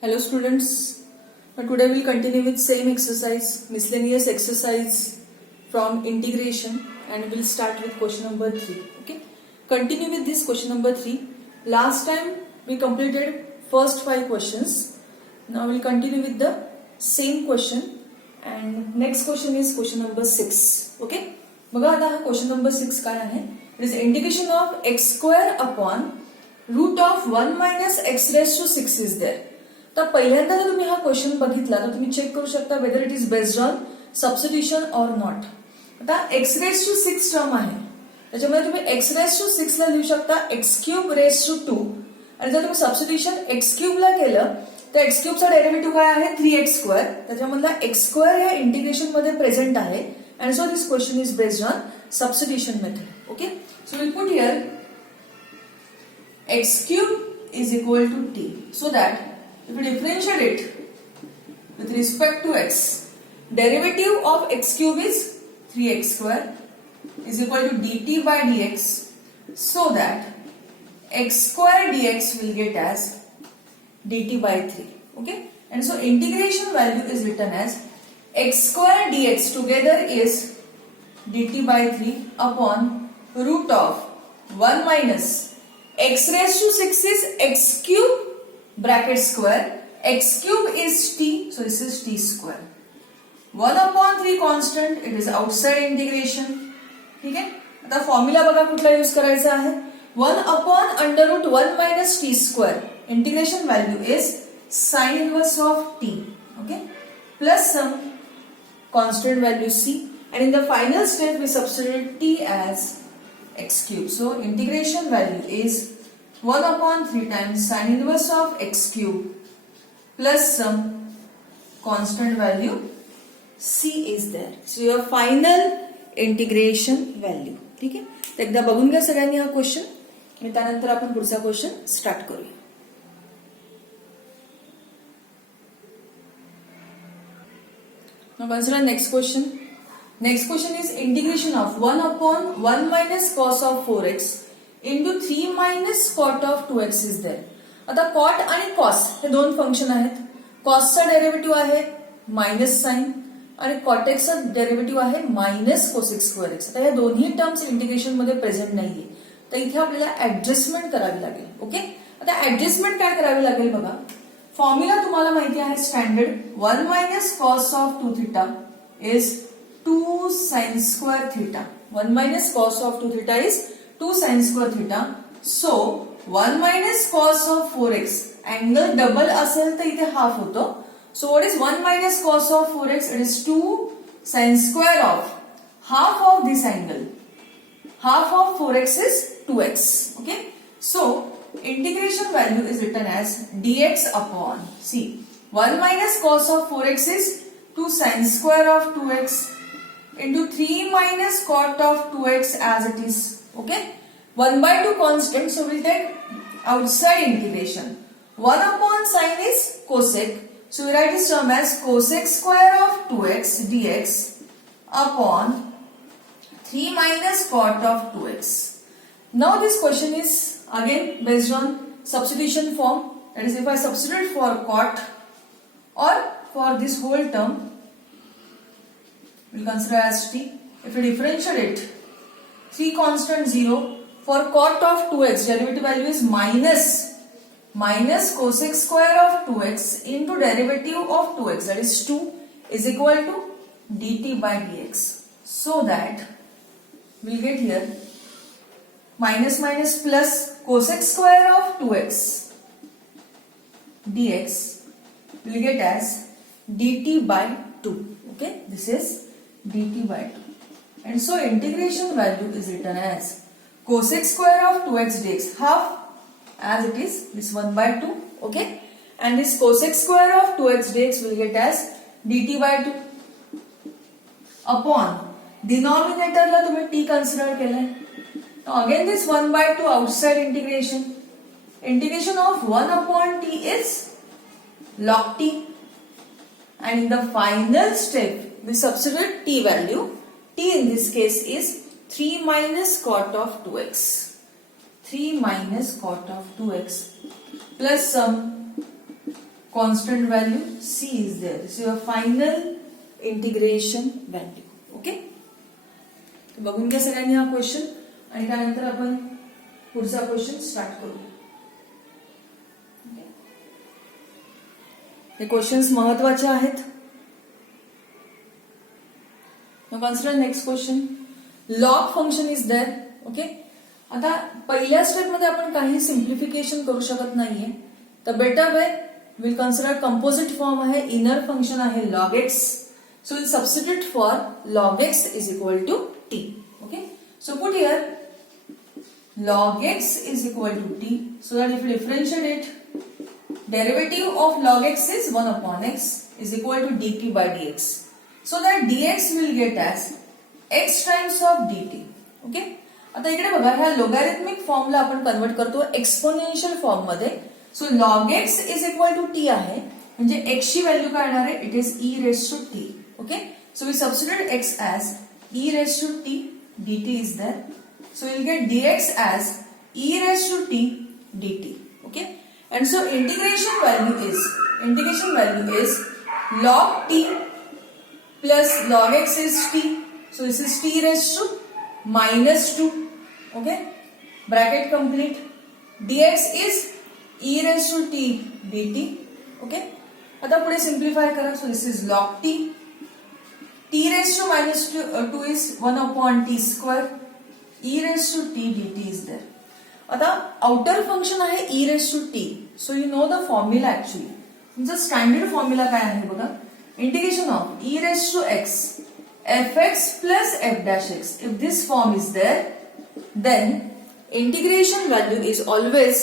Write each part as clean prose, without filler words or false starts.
Hello students, today we'll continue with same exercise, miscellaneous exercise from integration, and we'll start with question number 3. Okay, continue with this question number 3. Last time we completed first 5 questions. Now we'll continue with the same question, and next question is question number 6. Okay, बघा आता हा question number 6 काय आहे? It is integration of x square upon root of 1 minus x raised to 6 is there. तर पहिल्यांदा जर तुम्ही हा क्वेश्चन बघितला तर तुम्ही चेक करू शकता whether it is based on substitution or not. आता एक्स रेस टू 6 टर्म आहे, त्याच्यामध्ये तुम्ही एक्स रेस टू 6 ला लिहू शकता एक्स क्यूब रेस टू 2, आणि जर तुम्ही सबस्टिट्यूशन एक्स क्यूब ला केलं तर एक्स क्यूबचा डेरिव्हेटिव्ह काय आहे 3x². त्याच्यामधला x² या इंटिग्रेशन मध्ये प्रेझेंट आहे, and so this question is based on substitution method. Okay, so will put here x³ is equal to t, so that if we differentiate it with respect to x, derivative of x cube is 3x² is equal to dt by dx, so that x² dx will get as dt by 3. Okay, and so integration value is written as x² dx together is dt by 3 upon root of 1 minus x raised to 6 is x cube bracket square, x cube is t, so this is t square. 1 upon 3 constant, it is outside integration. ठीक है, आता formula बघा कुठला use करायचा आहे. 1 upon under root 1 minus t square, integration value is sin inverse of t, okay, plus some constant value c, and in the final step we substitute t as x cube. So integration value is 1 upon 3 times sin inverse of x cube plus some constant value c is there. So your final integration value. ठीक आहे, तर एकदा बघून घ्या सगळ्यांनी हा question, आणि त्यानंतर आपण पुढचा क्वेश्चन स्टार्ट करूया. Now consider next question. Next question is integration of 1 upon 1 minus cos of 4x into 3 minus cot of 2x is there. आता cot आणि cos हे दोन फंक्शन आहेत. cosचा डेरिव्हेटिव्ह आहे मायनस साइन, आणि cotxचा डेरिव्हेटिव्ह आहे मायनस कोसेक स्क्वेअर एक्स. आता या दोन्ही टर्म्स इंटिग्रेशन मध्ये प्रेझेंट नाहीये, तर इथे आपल्याला ऍडजस्टमेंट करावी लागेल. ओके, आता ऍडजस्टमेंट काय करावी लागेल बघा. फॉर्म्युला तुम्हाला माहिती आहे standard, 1 minus cos of 2 theta is 2 sine square theta. 1 minus cos of 2 theta is 2 sin square theta. So 1 minus cos of 4x, angle double असेल तर इथे हाफ होतो. So what is 1 minus cos of 4x? It is 2 sin square of half of this angle. Half of 4x is 2x. Okay, so integration value is written as dx upon, see, 1 minus cos of 4x is 2 sin square of 2x into 3 minus cot of 2x as it is. Okay, 1 by 2 constant, so we'll take outside integration. 1 upon sin is cosec, so we write this term as cosec square of 2x dx upon 3 minus cot of 2x. Now this question is again based on substitution form, that is if I substitute for cot or for this whole term, we'll consider as t. If we differentiate it, 3 constant 0, for cot of 2x derivative value is minus cosec square of 2x into derivative of 2x, that is 2, is equal to dt by dx, so that we'll get here minus minus plus cosec square of 2x dx will get as dt by 2. Okay, this is dt by 2. And so integration value is written as cosec square of 2x dx, half as it is this 1 by 2. Okay, and this cosec square of 2x dx will get as dt by 2 upon denominator ला तुम्ही t consider केलाय. Now again this 1 by 2 outside integration. Integration of 1 upon t is log t, and in the final step we substitute t value. T in this case is 3 minus cot of 2x. 3 minus cot of 2x plus some constant value c is there. This is your final integration value. Okay, बघून घ्या सगळ्यांनी हा question आणि त्यानंतर आपण पुढचा question start करू. हे questions महत्वाचे आहेत. Now consider next question. Log function is there. Okay, आता पहिल्या स्टेप मध्ये आपण काही सिम्प्लिफिकेशन करू शकत नाहीये, तर better way will consider composite form आहे, इनर फंक्शन आहे log x. So we'll substitute for log x is equal to t. Okay, so put here log x is equal to t, so that if you differentiate it, derivative of log x is 1 upon x is equal to dt by dx. So that dx will get as x times of dt. Okay, आता इकडे बघा, ह्या लोगॅरिथमिक फॉर्मला आपण convert करतो exponential form मध्ये. सो log x is equal to t आहे, म्हणजे x ची व्हॅल्यू काय येणार आहे, it is e raised to t. Okay, so we substitute x as e raised to t, dt is there. So we'll get dx as e raised to t dt. Okay, and so integration value is log t plus log x is t. So this is t raised to minus 2. Okay, bracket complete. dx is e raised to t dt. Okay, आता पुढे simplify करा. So this is log t. t raised to minus 2 is 1 upon t square. e raised to t dt is there. आता outer function आहे e raised to t. So you know the formula actually. तुमचा standard formula काय आहे बघा, integration of e raised to x fx plus f dash x. If this form is there, then integration value is always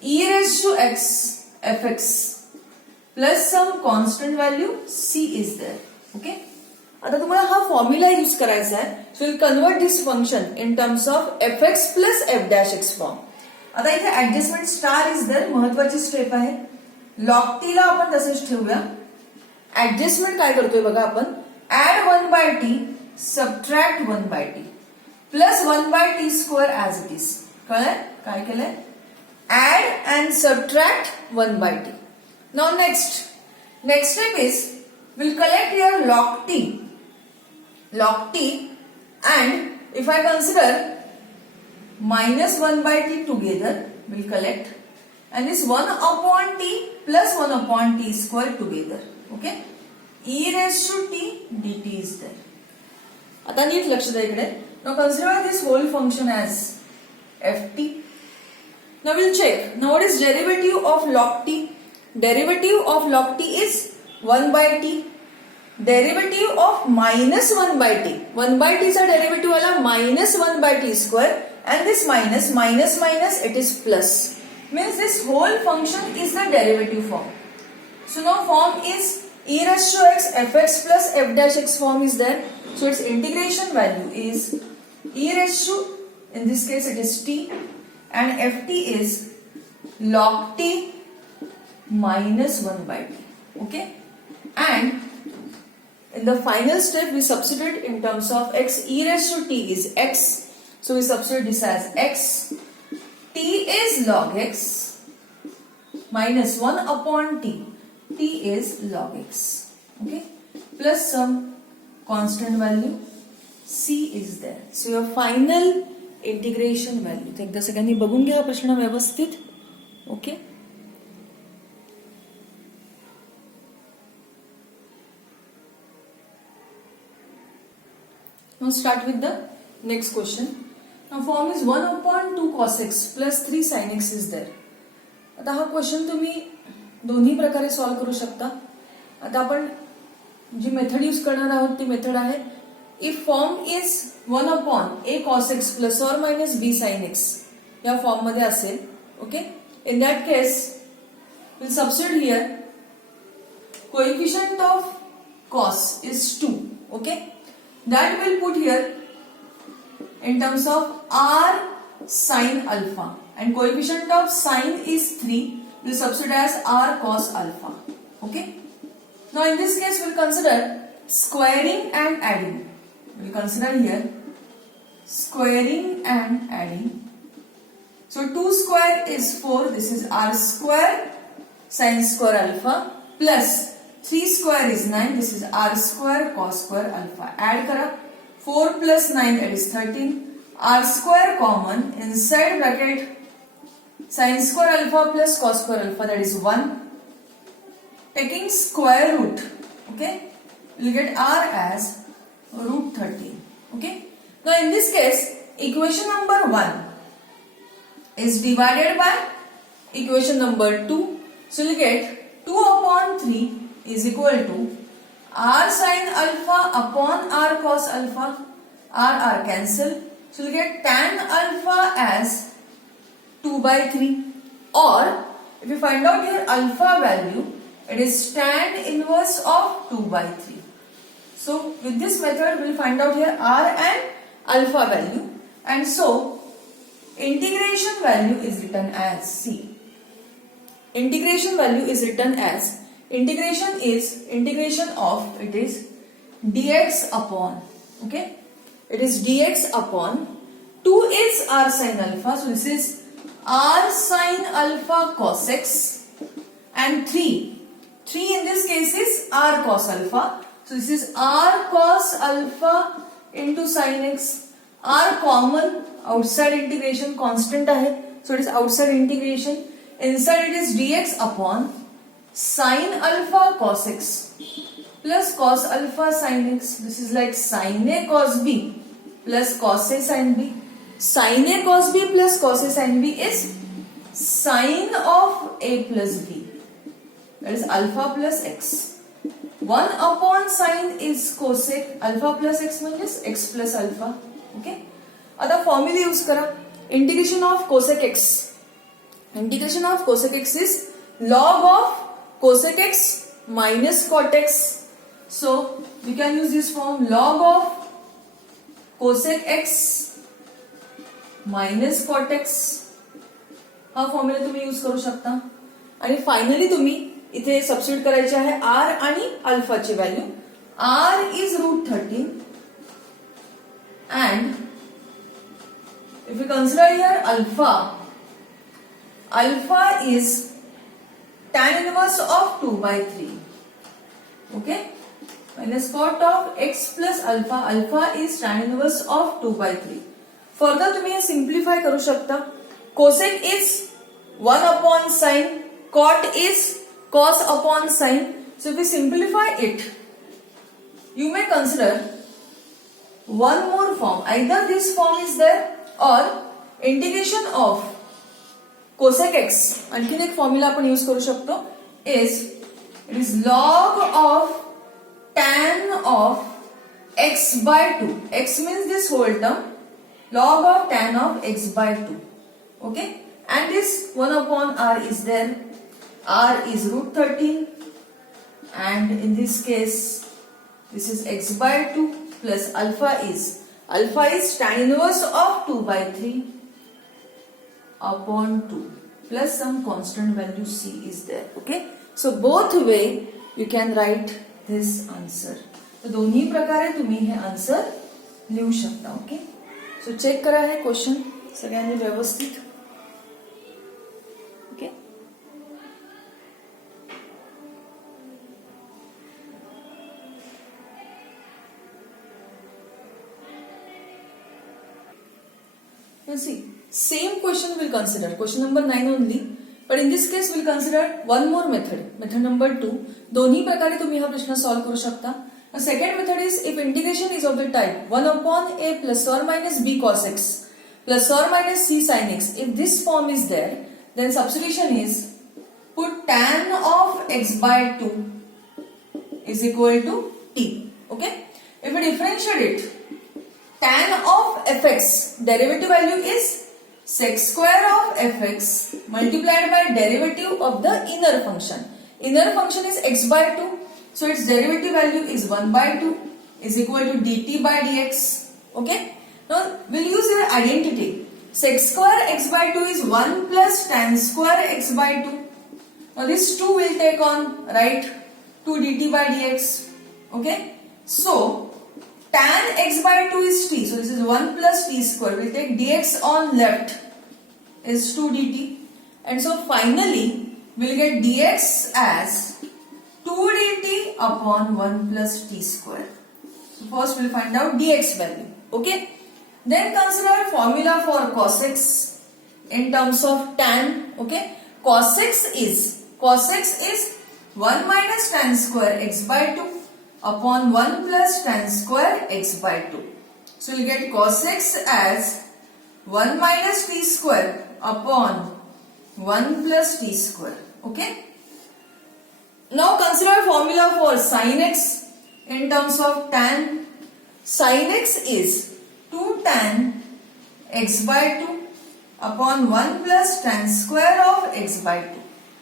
e raised to x fx plus some constant value c is there. Okay, आता तुम्हाला हा formula use करायचा आहे. So will convert this function in terms of fx plus f dash x form. आता इथे adjustment star is there, महत्वाची step आहे. log t ला आपण तसेच ठेवूया. ऍडजस्टमेंट काय करतोय बघा आपण, add 1 by t subtract 1 by t plus 1 by t square as it is. कळलंय काय केलंय, add and subtract 1 by t. Now next step is will collect here log t, and if I consider minus 1 by t together, we'll collect, and this 1 upon t plus 1 upon t square together. Okay, e raised to t dt is there. आता NEET लक्ष द्या इकडे. Now consider this whole function as ft. Now we'll check. Now what is derivative of log t? Derivative of log t is 1 by t. Derivative of minus 1 by t. 1 by t चा derivative आला minus 1 by t square, and this minus it is plus. Means this whole function is the derivative form. So now form is e raised to x fx plus f dash x form is there. So its integration value is e raised to, in this case it is t, and ft is log t minus 1 by t. Okay, and in the final step we substitute in terms of x. E raised to t is x, so we substitute this as x. T is log x minus 1 upon t. T is log x. Okay, plus some constant value c is there. So your final integration value. एकदा सगळ्यांनी बघून घ्या प्रश्न व्यवस्थित. Okay, now start with the next question. Now form is 1 upon 2 cos x plus 3 sin x is there. आता हा question तुम्ही दोन्ही प्रकारे सॉल्व्ह करू शकता. आता आपण जी मेथड यूज करणार आहोत ती मेथड आहे, if form is 1 upon a cos x plus or minus b sin x या फॉर्म मध्ये असेल. Okay, in that case will substitute here coefficient of cos is 2. Okay, that we'll put here in terms of r sin alpha, and coefficient of sin is 3. We'll substitute as r cos alpha. Okay, now in this case we'll consider squaring and adding. We'll consider here squaring and adding. So 2 square is 4. This is r square sin square alpha plus 3 square is 9. This is r square cos square alpha. Add करा 4 plus 9 that is 13. R square common inside bracket sin square alpha plus cos square alpha that is 1. Taking square root, okay, we'll get r as root 13. Okay. Now in this case, equation number 1 is divided by equation number 2. So we'll get 2 upon 3 is equal to r sin alpha upon r cos alpha. R cancel. So we'll get tan alpha as 2 by 3. Or if you find out here alpha value, it is tan inverse of 2 by 3. So with this method we'll find out here r and alpha value, and so integration value is written as C. Integration value is written as integration of it is dx upon, okay, it is dx upon 2 is r sin alpha, so this is r sin alpha cos x, and 3 in this case is r cos alpha, so this is r cos alpha into sin x. R common, outside integration constant ahe, so it is outside integration. Inside it is dx upon sin alpha cos x plus cos alpha sin x. This is like sin a cos b plus cos a sin b. Sin a cos b plus cos a sin b is sin of a plus b, that is alpha plus x. 1 upon sin is cosec alpha plus x means x plus alpha. Okay. आता formula use करा. Integration of cosec x. Integration of cosec x is log of cosec x minus cot x. So we can use this form log of cosec x minus cot x. हा formula तुम्ही use करू शकता. आणि finally तुम्ही इथे substitute करायचे आहे r आणि अल्फाची value. r is root 13 and if we consider here alpha is tan inverse of 2 by 3, okay, minus cot of x plus alpha is tan inverse of 2 by 3. Further तुम्ही हे simplify करू शकता. cosec is 1 upon sin, cot is cos upon sin. So if we simplify it, you may consider one more form. Either this form is there or integration of cosec x. आणखीन एक formula आपण use करू शकतो. It is log of tan of x by 2. X means this whole term. Log of tan of x by 2. Okay. And this 1 upon r is there. R is root 13. And in this case, this is x by 2 plus alpha is tan inverse of 2 by 3 upon 2 plus some constant value c is there. Okay. So both way you can write this answer. तो दोन्ही प्रकारे तुम्ही हे answer लिहू शकता. Okay. So check करा हे question सगळ्यांनी व्यवस्थित. Okay. You see, same question we'll consider. Question number 9 only. But in this case we'll consider one more method. Method number 2. दोन्ही प्रकारे तुम्ही हा प्रश्न सॉल्व करू शकता. The second method is if integration is of the type 1 upon a plus or minus b cos x plus or minus c sin x. If this form is there, then substitution is put tan of x by 2 is equal to t. Okay. If we differentiate it, tan of fx derivative value is sec square of fx multiplied by derivative of the inner function. Inner function is x by 2, so its derivative value is 1 by 2 is equal to dt by dx. Okay. Now we'll use your identity. Sec square x by 2 is 1 plus tan square x by 2. Now this 2 will take on right 2 dt by dx. Okay. So tan x by 2 is t. So this is 1 plus t square. We'll take dx on left is 2 dt. And so finally we'll get dx as 2 dt upon 1 plus t square. So first we'll find out dx value. Okay. Then consider formula for cos x in terms of tan. Okay. Cos x is 1 minus tan square x by 2 upon 1 plus tan square x by 2. So we'll get cos x as 1 minus t square upon 1 plus t square. Okay. Now consider formula for sin x in terms of tan. Sin x is 2 tan x by 2 upon 1 plus tan square of x by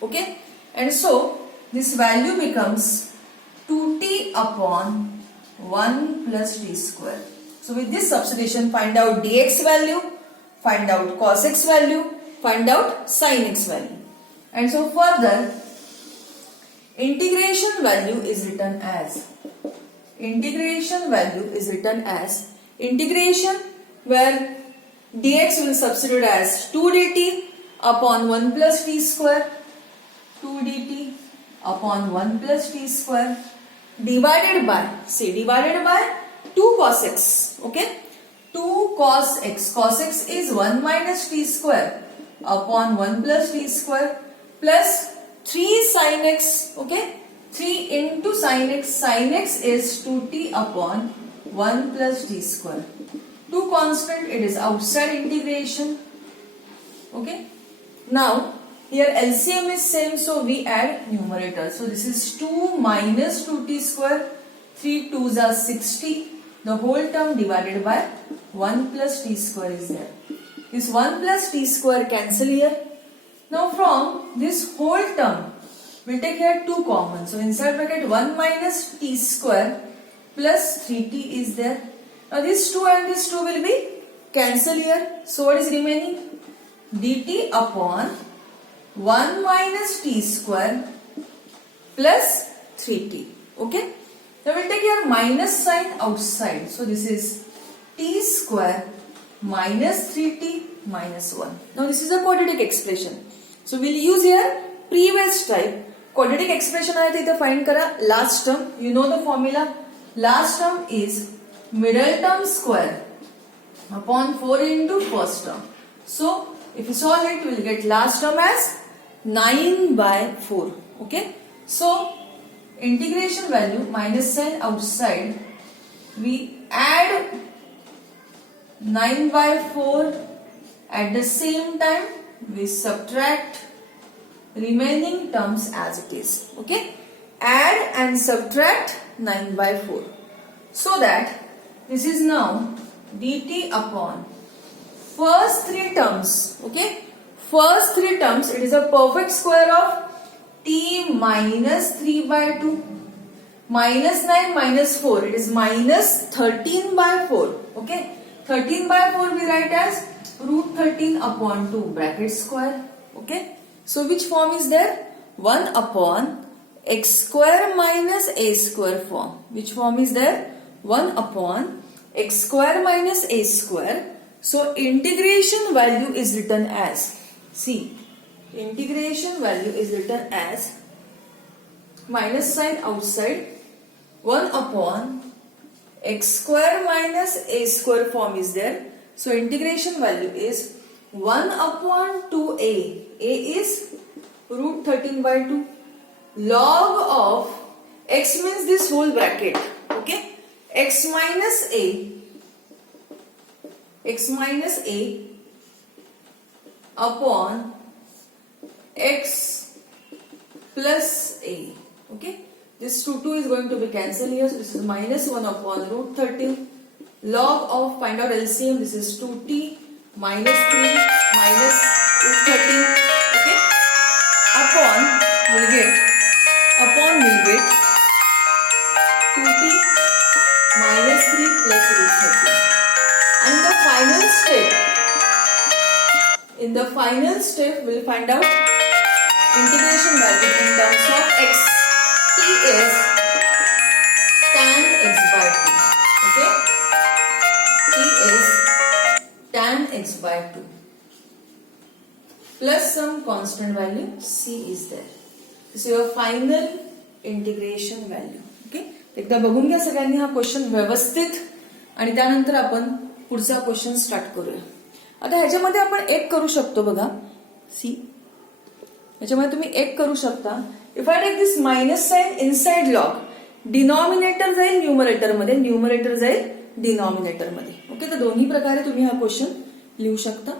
2. Okay. And so this value becomes 2t upon 1 plus t square. So with this substitution, find out dx value, find out cos x value, find out sin x value. And so further, integration value is written as integration where dx will substitute as 2 dt upon 1 plus t square, 2 dt upon 1 plus t square divided by 2 cos x. Okay, 2 cos x. Cos x is 1 minus t square upon 1 plus t square plus 3 sin x. Okay, 3 into sin x. Sin x is 2t upon 1 plus t square. 2 constant, it is outside integration. Okay. Now here LCM is same, so we add numerator. So this is 2 minus 2t square. 3 2s are 60. The whole term divided by 1 plus t square is there. This 1 plus t square cancel here. Now from this whole term, we'll take here 2 common. So inside bracket 1 minus t square plus 3t is there. Now this 2 and this 2 will be cancel here. So what is remaining? dt upon 1 minus t square plus 3t. Okay. Now we'll take here minus sign outside. So this is t square minus 3t minus 1. Now this is a quadratic expression. So we'll use here previous type. Quadratic expression आहे ते इथे find करा. Last term, you know the formula. Last term is middle term square upon 4 into first term. So if you solve it, we will get last term as 9 by 4. Okay. So integration value minus sign outside, we add 9 by 4, at the same time we subtract remaining terms as it is. Okay. Add and subtract 9 by 4. So that this is now dt upon first 3 terms. Okay. First 3 terms, it is a perfect square of t minus 3 by 2 minus 9 minus 4. It is minus 13 by 4. Okay. 13 by 4 we write as root 13 upon 2 bracket square. Okay. So which form is there? 1 upon x square minus a square form. Which form is there? 1 upon x square minus a square. So integration value is written as, see, integration value is written as minus sign outside 1 upon x square minus a square form is there. So integration value is 1 upon 2a. A is root 13 by 2. Log of x means this whole bracket. Okay. X minus a upon x plus a. Okay. This 2 is going to be cancelled here. So this is minus 1 upon root 13. Log of, find out LCM. This is 2t minus 3 minus root 13. Okay. Upon will get 2t minus 3 plus root 13. And in the final step, we'll find out integration value in terms of x. T is tan x by 2. Okay? T is tan x by 2. plus some constant value c is there. This is your final integration value. Okay, एकदा बघून घ्या सगळ्यांनी हा question व्यवस्थित आणि त्यानंतर आपण पुढचा क्वेश्चन स्टार्ट करूया. आता ह्याच्यामध्ये आपण एक करू शकतो बघा, सी ह्याच्यामध्ये तुम्ही एक करू शकता. If I take this minus sign inside log, denominator जाईल न्यूमरेटर मध्ये, न्यूमरेटर जाईल डिनॉमिनेटर मध्ये. ओके, तर दोन्ही प्रकारे तुम्ही हा क्वेश्चन लिहू शकता.